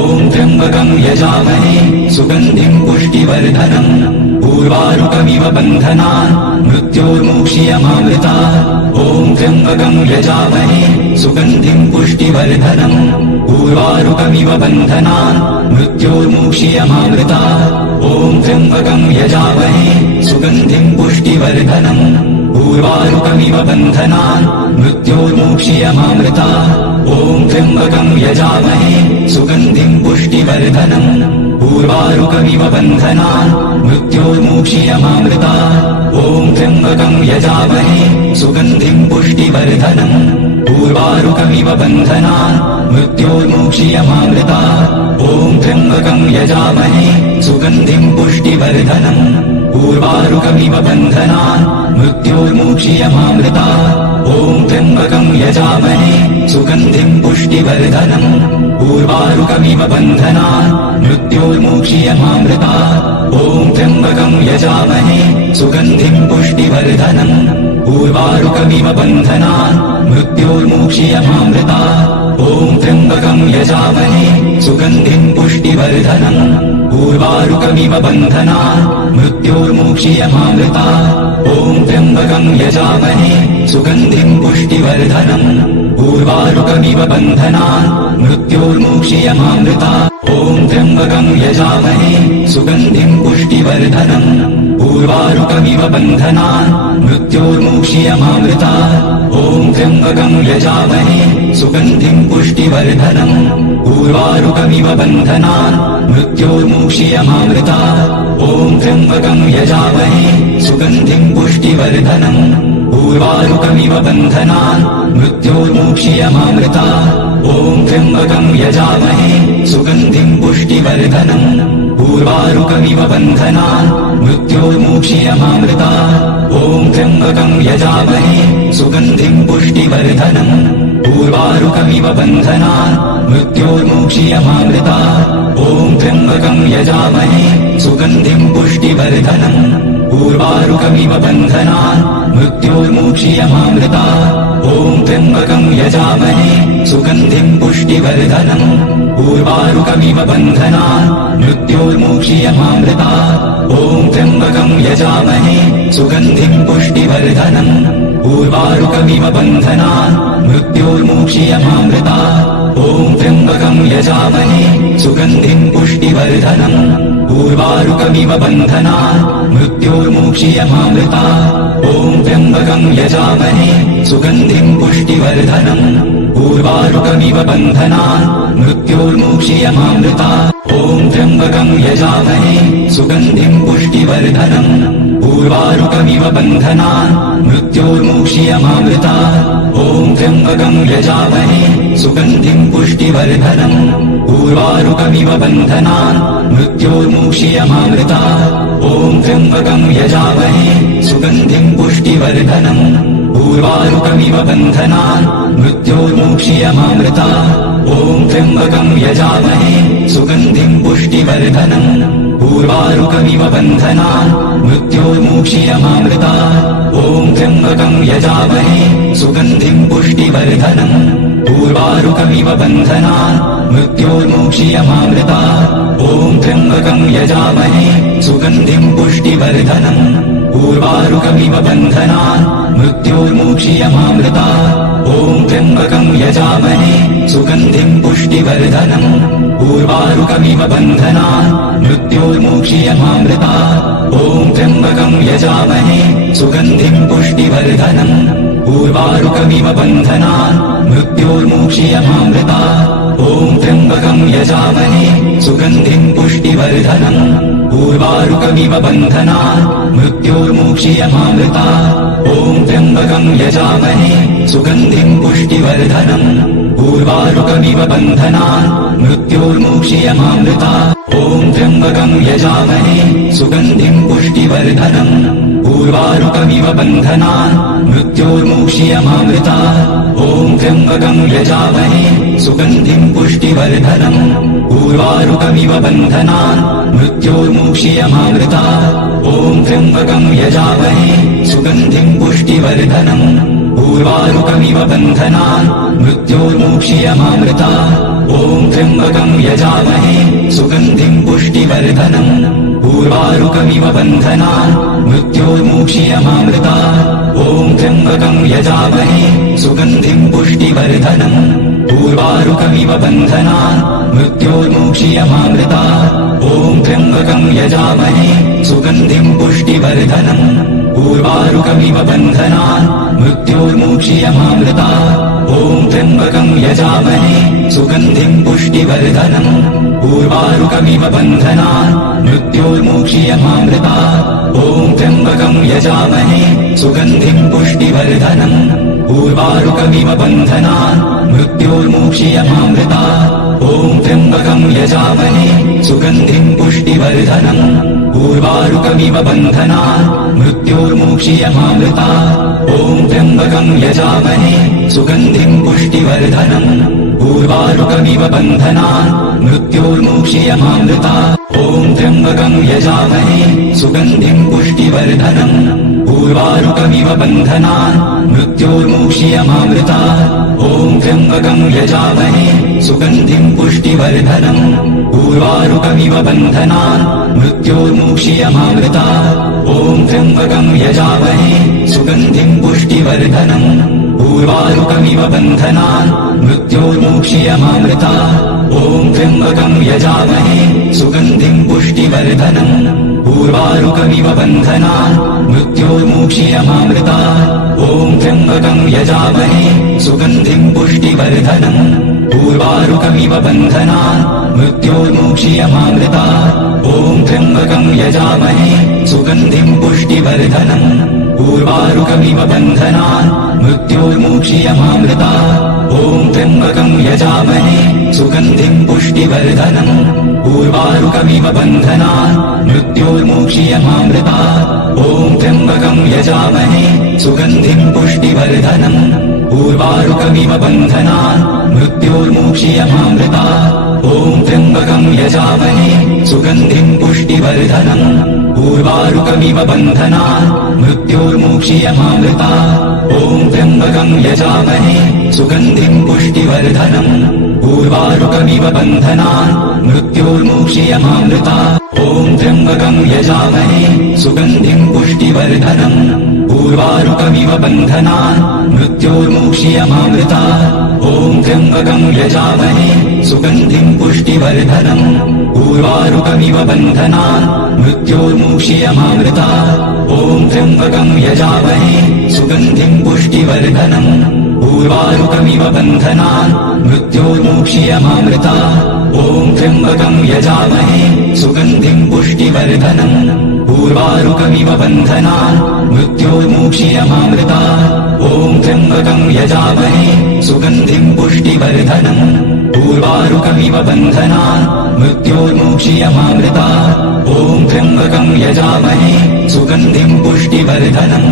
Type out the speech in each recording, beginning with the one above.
ॐ त्र्यम्बकं यजामहे सुगन्धिं पुष्टिवर्धनम् उर्वारुकमिव बन्धनान् मृत्योर्मुक्षीयमामृतात् ॐ त्र्यम्बकं यजामहे सुगन्धिं पुष्टिवर्धनम् उर्वारुकमिव बन्धनान् मृत्योर्मुक्षीयमामृतात् ॐ त्र्यम्बकं यजामहे सुगन्धिं पुष्टिवर्धनम् उर्वारुकमिव बन्धनान् मृत्योर्मुक्षीयमामृतात् ॐ त्र्यम्बकं यजामहे सुगन्धिं पुष्टिवर्धनम् उर्वारुकमिव बन्धनान् मृत्योर्मुक्षीयमामृतात् ॐ त्र्यम्बकं यजामहे सुगन्धिं पुष्टिवर्धनम् उर्वारुकमिव बन्धनान् मृत्योर्मुक्षीयमामृतात् ॐ त्र्यम्बकं यजामहे सुगन्धिं पुष्टिवर्धनम् उर्वारुकमिव बन्धनान् मृत्योर्मुक्षीयमामृतात् ॐ त्र्यम्बकं यजामहे सुगन्धिं पुष्टिवर्धनम् उर्वारुकमिव बन्धनान् मृत्योर्मुक्षीयमामृतात् ॐ त्र्यम्बकं यजामहे सुगन्धिं पुष्टिवर्धनम् उर्वारुकमिव बन्धनान् मृत्योर्मुक्षीयमामृतात् ॐ त्र्यम्बकं यजामहे सुगन्धिं पुष्टिवर्धनम् उर्वारुकमिव बन्धनान् मृत्योर्मुक्षीयमामृतात् ॐ त्र्यम्बकं यजामहे सुगन्धिं पुष्टिवर्धनम् उर्वारुकमिव बन्धनान् मृत्योर्मुक्षीयमामृतात् ॐ त्र्यम्बकं यजामहे सुगन्धिं पुष्टिवर्धनम् उर्वारुकमिव बन्धनान् मृत्योर्मुक्षीयमामृतात् ॐ त्र्यम्बकं यजामहे सुगन्धिं पुष्टिवर्धनम् उर्वारुकमिव बन्धनान् मृत्योर्मुक्षीयमामृतात् ॐ त्र्यम्बकं यजामहे सुगन्धिं पुष्टिवर्धनम् उर्वारुकमिव बन्धनान् मृत्योर्मुक्षीयमामृतात् ॐ त्र्यम्बकं यजामहे सुगन्धिं पुष्टिवर्धनम् उर्वारुकमिव बन्धनान् मृत्योर्मुक्षीयमामृतात् ॐ त्र्यम्बकं यजामहे सुगन्धिं पुष्टिवर्धनम् उर्वारुकमिव बन्धनान् मृत्योर्मुक्षीयमामृतात् ॐ त्र्यम्बकं यजामहे सुगन्धिं पुष्टिवर्धनम् उर्वारुकमिव बन्धनान् मृत्योर्मुक्षीयमामृतात् ॐ त्र्यम्बकं यजामहे सुगन्धिं पुष्टिवर्धनम् उर्वारुकमिव बन्धनान् मृत्योर्मुक्षीयमामृतात् ॐ त्र्यम्बकं यजामहे सुगन्धिं पुष्टिवर्धनम् उर्वारुकमिव बन्धनान् मृत्योर्मुक्षीयमामृतात् ॐ त्र्यम्बकं यजामहे सुगन्धिं पुष्टिवर्धनम् उर्वारुकमिव बन्धनान् मृत्योर्मुक्षीयमामृतात् ॐ त्र्यम्बकं यजामहे सुगन्धिं पुष्टिवर्धनम् उर्वारुकमिव बन्धनान् मृत्योर्मुक्षीयमामृतात् ॐ त्र्यम्बकं यजामहे सुगन्धिं पुष्टिवर्धनम् उर्वारुकमिव बन्धनान् मृत्योर्मुक्षीयमामृतात् ॐ त्र्यम्बकं यजामहे सुगन्धिं पुष्टिवर्धनम् उर्वारुकमिव बन्धनान् मृत्योर्मुक्षीयमामृतात् ॐ त्र्यम्बकं यजामहे सुगन्धिं पुष्टिवर्धनम् उर्वारुकमिव बन्धनान् मृत्योर्मुक्षीयमामृतात् ॐ त्र्यम्बकं यजामहे सुगन्धिं पुष्टिवर्धनम् उर्वारुकमिव बन्धनान् मृत्योर्मुक्षीयमामृतात् ॐ त्र्यम्बकं यजामहे सुगन्धिं पुष्टिवर्धनम् उर्वारुकमिव बन्धनान् मृत्योर्मुक्षीयमामृतात् ॐ त्र्यम्बकं यजामहे सुगन्धिं पुष्टिवर्धनम् उर्वारुकमिव बन्धनान् मृत्योर्मुक्षीयमामृतात् ॐ त्र्यम्बकं यजामहे सुगन्धिं पुष्टिवर्धनम् उर्वारुकमिव बन्धनान् मृत्योर्मुक्षीयमामृतात् ॐ त्र्यम्बकं यजामहे सुगन्धिं पुष्टिवर्धनम् उर्वारुकमिव बन्धनान् मृत्योर्मुक्षीयमामृतात् ॐ त्र्यम्बकं यजामहे सुगन्धिं पुष्टिवर्धनम् उर्वारुकमिव बन्धनान् मृत्योर्मुक्षीयमामृतात् ॐ त्र्यम्बकं यजामहे सुगन्धिं पुष्टिवर्धनम् उर्वारुकमिव बन्धनान् मृत्योर्मुक्षीयमामृतात् ॐ त्र्यम्बकं यजामहे सुगन्धिं पुष्टिवर्धनम् उर्वारुकमिव बन्धनान् मृत्योर्मुक्षीयमामृतात् ॐ त्र्यम्बकं यजामहे सुगन्धिं पुष्टिवर्धनम् उर्वारुकमिव बन्धनान् मृत्योर्मुक्षीयमामृतात् ॐ त्र्यम्बकं यजामहे सुगन्धिं पुष्टिवर्धनम् उर्वारुकमिव बन्धनान् मृत्योर्मुक्षीयमामृतात् ॐ त्र्यम्बकं यजामहे सुगन्धिं पुष्टिवर्धनम् उर्वारुकमिव बन्धनान् मृत्योर्मुक्षीयमामृतात् ॐ त्र्यम्बकं यजामहे सुगन्धिं पुष्टिवर्धनम् उर्वारुकमिव बन्धनान् मृत्योर्मुक्षीयमामृतात् ॐ त्र्यम्बकं यजामहे सुगन्धिं पुष्टिवर्धनम् उर्वारुकमिव बन्धनान् मृत्योर्मुक्षीयमामृतात् ॐ त्र्यम्बकं यजामहे सुगन्धिं पुष्टिवर्धनम् उर्वारुकमिव बन्धनान् मृत्योर्मुक्षीयमामृतात् ॐ त्र्यम्बकं यजामहे सुगन्धिं पुष्टिवर्धनम् उर्वारुकमिव बन्धनान् मृत्योर्मुक्षीयमामृतात् ॐ त्र्यम्बकं यजामहे सुगन्धिं पुष्टिवर्धनम् उर्वारुकमिव बन्धनान् मृत्योर्मुक्षीयमामृतात् ॐ त्र्यम्बकं यजामहे सुगन्धिं पुष्टिवर्धनम् उर्वारुकमिव बन्धनान् मृत्योर्मुक्षीयमामृतात् ॐ त्र्यम्बकं यजामहे सुगन्धिं पुष्टिवर्धनम् उर्वारुकमिव बन्धनान् मृत्योर्मुक्षीयमामृतात् ॐ त्र्यम्बकं यजामहे सुगन्धिं पुष्टिवर्धनम् उर्वारुकमिव बन्धनान् मृत्योर्मुक्षीयमामृतात् ॐ त्र्यम्बकं यजामहे सुगन्धिं पुष्टिवर्धनम् उर्वारुकमिव बन्धनान् मृत्योर्मुक्षीयमामृतात् ॐ त्र्यम्बकं यजामहे सुगन्धिं पुष्टिवर्धनम् उर्वारुकमिव बन्धनान् मृत्योर्मुक्षीयमामृतात् ॐ त्र्यम्बकं यजामहे सुगन्धिं पुष्टिवर्धनम् उर्वारुकमिव बन्धनान् मृत्योर्मुक्षीयमामृतात् ॐ त्र्यम्बकं यजामहे सुगन्धिं पुष्टिवर्धनम् उर्वारुकमिव बन्धनान् मृत्योर्मुक्षीयमामृतात् ॐ त्र्यम्बकं यजामहे सुगन्धिं पुष्टिवर्धनम् उर्वारुकमिव बन्धनान् मृत्योर्मुक्षीयमामृतात् ॐ त्र्यम्बकं यजामहे सुगन्धिं पुष्टिवर्धनम् उर्वारुकमिव बन्धनान् मृत्योर्मुक्षीयमामृतात् ॐ त्र्यम्बकं यजामहे सुगन्धिं पुष्टिवर्धनम् उर्वारुकमिव बन्धनान् मृत्योर्मुक्षीयमामृतात् ॐ त्र्यम्बकं यजामहे सुगन्धिं पुष्टिवर्धनम् उर्वारुकमिव बन्धनान् मृत्योर्मुक्षीयमामृतात् ॐ त्र्यम्बकं यजामहे सुगन्धिं पुष्टिवर्धनम् उर्वारुकमिव बन्धनान् मृत्योर्मुक्षीयमामृतात् ॐ त्र्यम्बकं यजामहे सुगन्धिं पुष्टिवर्धनम् उर्वारुकमिव बन्धनान् मृत्योर्मुक्षीयमामृतात् ॐ त्र्यम्बकं यजामहे सुगन्धिं पुष्टिवर्धनम् उर्वारुकमिव बन्धनान् मृत्योर्मुक्षीयमामृतात् ॐ त्र्यम्बकं यजामहे सुगन्धिं पुष्टिवर्धनम् उर्वारुकमिव बन्धनान् मृत्योर्मुक्षीयमामृतात् ॐ त्र्यम्बकं यजामहे सुगन्धिं पुष्टिवर्धनम् उर्वारुकमिव बन्धनान् मृत्योर्मुक्षीयमामृतात् ॐ त्र्यम्बकं यजामहे सुगन्धिं पुष्टिवर्धनम्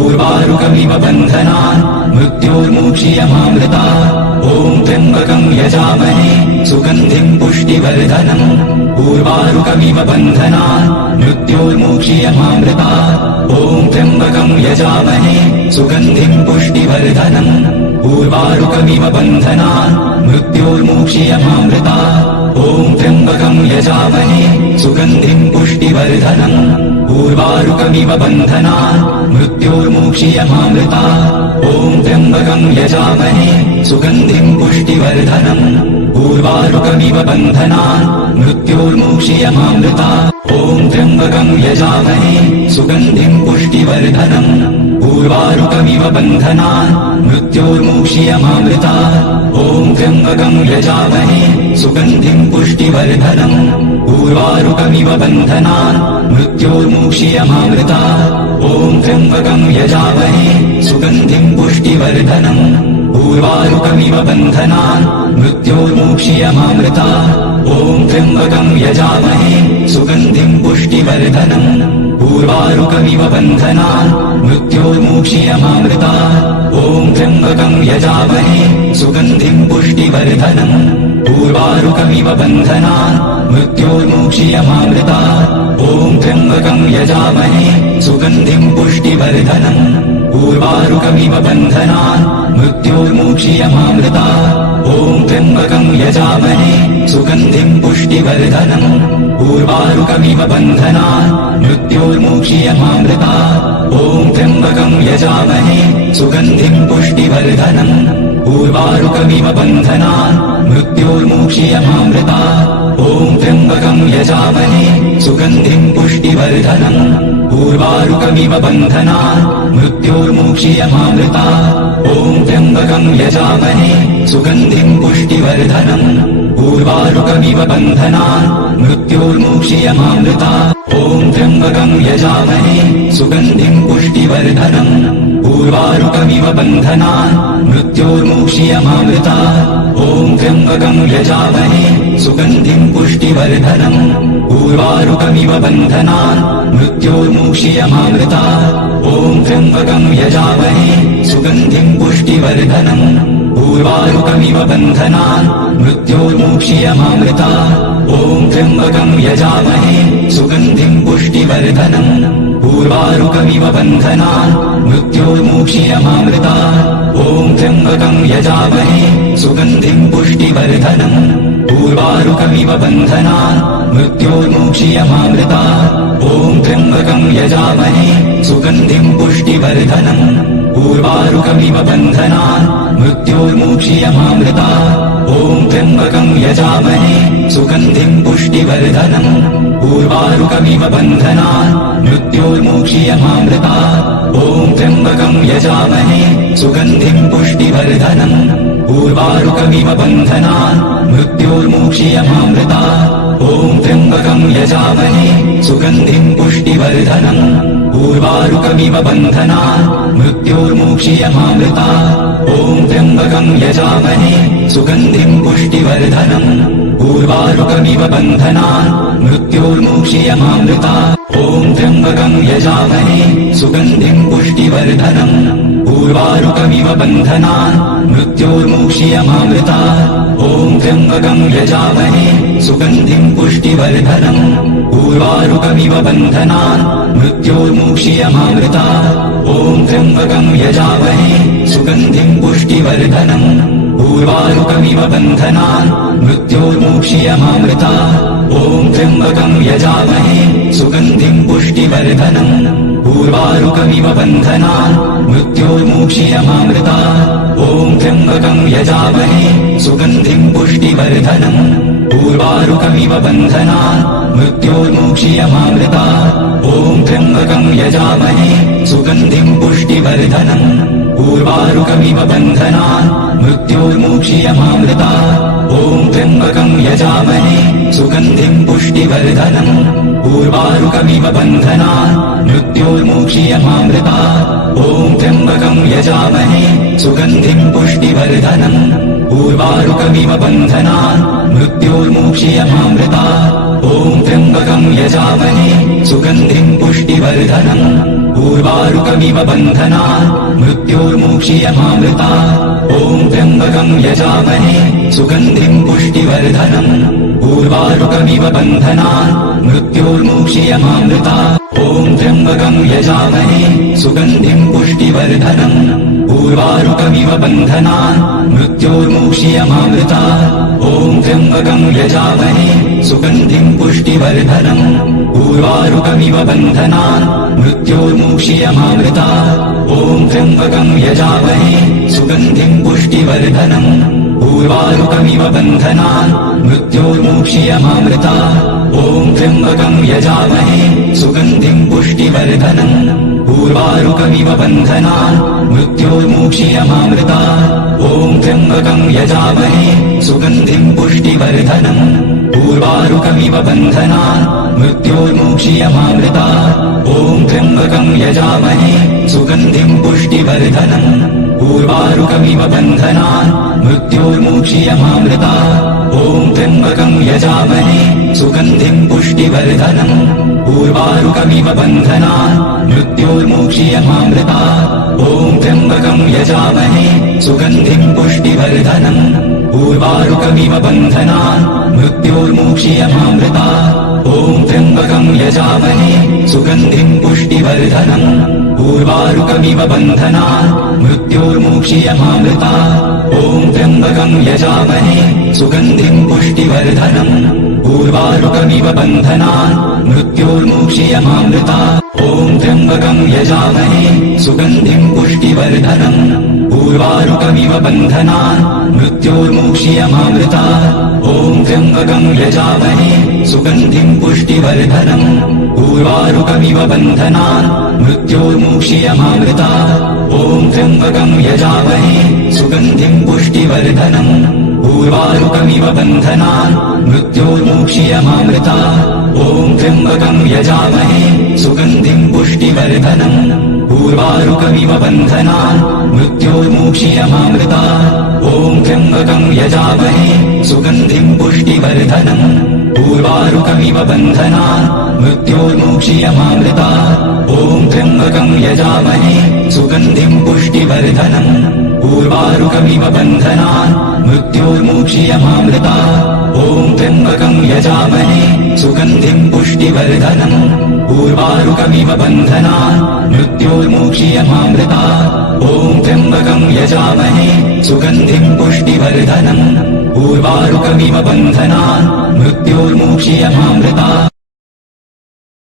उर्वारुकमिव बन्धनान् मृत्योर्मुक्षीयमामृतात् ॐ त्र्यम्बकं यजामहे सुगन्धिं पुष्टिवर्धनम् उर्वारुकमिव बन्धनान् मृत्योर्मुक्षीयमामृतात् ॐ त्र्यम्बकं यजामहे सुगन्धिं पुष्टिवर्धनम् उर्वारुकमिव बन्धनान् मृत्योर्मुक्षीयमामृतात् ॐ त्र्यम्बकं यजामहे सुगन्धिं पुष्टिवर्धनम् उर्वारुकमिव बन्धनान् मृत्योर्मुक्षीयमामृतात् ॐ त्र्यम्बकं यजामहे सुगन्धिं पुष्टिवर्धनम् उर्वारुकमिव बन्धनान् मृत्योर्मुक्षीयमामृतात् ॐ त्र्यम्बकं यजामहे सुगन्धिं पुष्टिवर्धनम् उर्वारुकमिव बन्धनान् मृत्योर्मुक्षीयमामृतात् ॐ त्र्यम्बकं यजामहे सुगन्धिं पुष्टिवर्धनम् उर्वारुकमिव बन्धनान् मृत्योर्मुक्षीयमामृतात् ॐ त्र्यम्बकं यजामहे सुगन्धिं पुष्टिवर्धनम् उर्वारुकमिव बन्धनान् मृत्योर्मुक्षीयमामृतात् ॐ त्र्यम्बकं यजामहे सुगन्धिं पुष्टिवर्धनम् उर्वारुकमिव बन्धनान् मृत्योर्मुक्षीयमामृतात् ॐ त्र्यम्बकं यजामहे सुगन्धिं पुष्टिवर्धनम् उर्वारुकमिव बन्धनान् मृत्योर्मुक्षीयमामृतात् ॐ त्र्यम्बकं यजामहे सुगन्धिं पुष्टिवर्धनम् उर्वारुकमिव बन्धनान् मृत्योर्मुक्षीयमामृतात् ॐ ॐ त्र्यम्बकं यजामहे सुगन्धिं पुष्टिवर्धनम् उर्वारुकमिव बन्धनान् मृत्योर्मुक्षीयमामृतात् ॐ त्र्यम्बकं यजामहे सुगन्धिं पुष्टिवर्धनम् उर्वारुकमिव बन्धनान् मृत्योर्मुक्षीयमामृतात् ॐ त्र्यम्बकं यजामहे सुगन्धिं पुष्टिवर्धनम् उर्वारुकमिव बन्धनान् मृत्योर्मुक्षीयमामृतात् ॐ त्र्यम्बकं यजामहे सुगन्धिं पुष्टिवर्धनम् उर्वारुकमिव बन्धनान् मृत्योर्मुक्षीयमामृतात् ॐ त्र्यम्बकं यजामहे सुगन्धिं पुष्टिवर्धनम् उर्वारुकमिव बन्धनान् मृत्योर्मुक्षीयमामृतात् ॐ त्र्यम्बकं यजामहे सुगन्धिं पुष्टिवर्धनम् उर्वारुकमिव बन्धनान् मृत्योर्मुक्षीयमामृतात् ॐ त्र्यम्बकं यजामहे सुगन्धिं पुष्टिवर्धनम् उर्वारुकमिव बन्धनान् मृत्योर्मुक्षीयमामृतात् ॐ त्र्यम्बकं यजामहे सुगन्धिं पुष्टिवर्धनम् उर्वारुकमिव बन्धनान् मृत्योर्मुक्षीयमामृतात् ॐ त्र्यम्बकं यजामहे सुगन्धिं पुष्टिवर्धनम् उर्वारुकमिव बन्धनान् मृत्योर्मुक्षीयमामृतात् ॐ त्र्यम्बकं यजामहे सुगन्धिं पुष्टिवर्धनम् उर्वारुकमिव बन्धनान् मृत्योर्मुक्षीयमामृतात् ॐ त्र्यम्बकं यजामहे सुगन्धिं पुष्टिवर्धनम् उर्वारुकमिव बन्धनान् मृत्योर्मुक्षीयमामृतात् ॐ त्र्यम्बकं यजामहे सुगन्धिं पुष्टिवर्धनम् उर्वारुकमिव बन्धनान् मृत्योर्मुक्षीयमामृतात् ॐ त्र्यम्बकं यजामहे सुगन्धिं पुष्टिवर्धनम् उर्वारुकमिव बन्धनान् मृत्योर्मुक्षीयमामृतात् ॐ त्र्यम्बकं यजामहे सुगन्धिं पुष्टिवर्धनम् उर्वारुकमिव बन्धनान् मृत्योर्मुक्षीयमामृतात् ॐ त्र्यम्बकं यजामहे सुगन्धिं पुष्टिवर्धनम् उर्वारुकमिव बन्धनान् मृत्योर्मुक्षीयमामृतात् ॐ त्र्यम्बकं यजामहे सुगन्धिं पुष्टिवर्धनम् उर्वारुकमिव बन्धनान् मृत्योर्मुक्षीयमामृतात् ॐ त्र्यम्बकं यजामहे सुगन्धिं पुष्टिवर्धनम् उर्वारुकमिव बन्धनान् मृत्योर्मुक्षीयमामृतात् ॐ त्र्यम्बकं यजामहे सुगन्धिं पुष्टिवर्धनम् उर्वारुकमिव बन्धनान् मृत्योर्मुक्षीयमामृतात् ॐ त्र्यम्बकं यजामहे सुगन्धिं पुष्टिवर्धनम् उर्वारुकमिव बन्धनान् मृत्योर्मुक्षीयमामृतात् ॐ त्र्यम्बकं यजामहे सुगन्धिं पुष्टिवर्धनम् उर्वारुकमिव बन्धनान् मृत्योर्मुक्षीयमामृतात् ॐ त्र्यम्बकं यजामहे सुगन्धिं पुष्टिवर्धनम् उर्वारुकमिव बन्धनान् मृत्योर्मुक्षीयमामृतात् ॐ त्र्यम्बकं यजामहे सुगन्धिं पुष्टिवर्धनम् उर्वारुकमिव बन्धनान् मृत्योर्मुक्षीयमामृतात् ॐ त्र्यम्बकं यजामहे सुगन्धिं पुष्टिवर्धनम् उर्वारुकमिव बन्धनान् मृत्योर्मुक्षीयमामृतात् ॐ त्र्यम्बकं यजामहे सुगन्धिं पुष्टिवर्धनम् उर्वारुकमिव बन्धनान् मृत्योर्मुक्षीयमामृतात् ॐ त्र्यम्बकं यजामहे सुगन्धिं पुष्टिवर्धनम् उर्वारुकमिव बन्धनान् मृत्योर्मुक्षीयमामृतात् ॐ त्र्यम्बकं यजामहे सुगन्धिं पुष्टिवर्धनम् उर्वारुकमिव बन्धनान् मृत्योर्मुक्षीयमामृतात् ॐ त्र्यम्बकं यजामहे सुगन्धिं पुष्टिवर्धनम् उर्वारुकमिव बन्धनान् मृत्योर्मुक्षीयमामृतात् ॐ त्र्यम्बकं यजामहे सुगन्धिं पुष्टिवर्धनम् उर्वारुकमिव बन्धनान् मृत्योर्मुक्षीयमामृतात् ॐ त्र्यम्बकं यजामहे सुगन्धिं पुष्टिवर्धनम् उर्वारुकमिव बन्धनान् मृत्योर्मुक्षीयमामृतात् ॐ त्र्यम्बकं यजामहे सुगन्धिं पुष्टिवर्धनम् उर्वारुकमिव बन्धनान् मृत्योर्मुक्षीयमामृतात् ॐ त्र्यम्बकं यजामहे सुगन्धिं पुष्टिवर्धनम् उर्वारुकमिव बन्धनान् मृत्योर्मुक्षीयमामृतात् ॐ त्र्यम्बकं यजामहे सुगन्धिं पुष्टिवर्धनम् उर्वारुकमिव बन्धनान् मृत्योर्मुक्षीयमामृतात् ॐ त्र्यम्बकं यजामहे सुगन्धिं पुष्टिवर्धनम् उर्वारुकमिव बन्धनान् मृत्योर्मुक्षीयमामृतात् ॐ त्र्यम्बकं यजामहे सुगन्धिं पुष्टिवर्धनम् उर्वारुकमिव बन्धनान् मृत्योर्मुक्षीयमामृता ॐ त्र्यम्बकं यजामहे सुगन्धिं पुष्टिवर्धनम् उर्वारुकमिव बन्धनान् मृत्योर्मुक्षीयमामृता ॐ त्र्यम्बकं यजामहे सुगन्धिं पुष्टिवर्धनम् उर्वारुकमिव बन्धनान् मृत्योर्मुक्षीयमामृता ॐ त्र्यम्बकं यजामहे सुगन्धिं पुष्टिवर्धनम् उर्वारुकमिव बन्धनान् मृत्योर्मुक्षीयमामृता ॐ त्र्यम्बकं यजामहे सुगन्धिं पुष्टिवर्धनम् उर्वारुकमिव बन्धनान् मृत्योर्मुक्षीयमामृता ॐ त्र्यम्बकं यजामहे सुगन्धिं पुष्टिवर्धनम् उर्वारुकमिव बन्धनान् मृत्योर्मुक्षीयमामृता ॐ त्र्यम्बकं यजामहे सुगन्धिं पुष्टिवर्धनम् उर्वारुकमिव बन्धनान् मृत्योर्मुक्षीयमामृता ॐ त्र्यम्बकं यजामहे सुगन्धिं पुष्टिवर्धनम् उर्वारुकमिव बन्धनान् मृत्योर्मुक्षीयमामृता ॐ त्र्यम्बकं यजामहे सुगन्धिं पुष्टिवर्धनम् उर्वारुकमिव बन्धनान् मृत्योर्मुक्षीयमामृता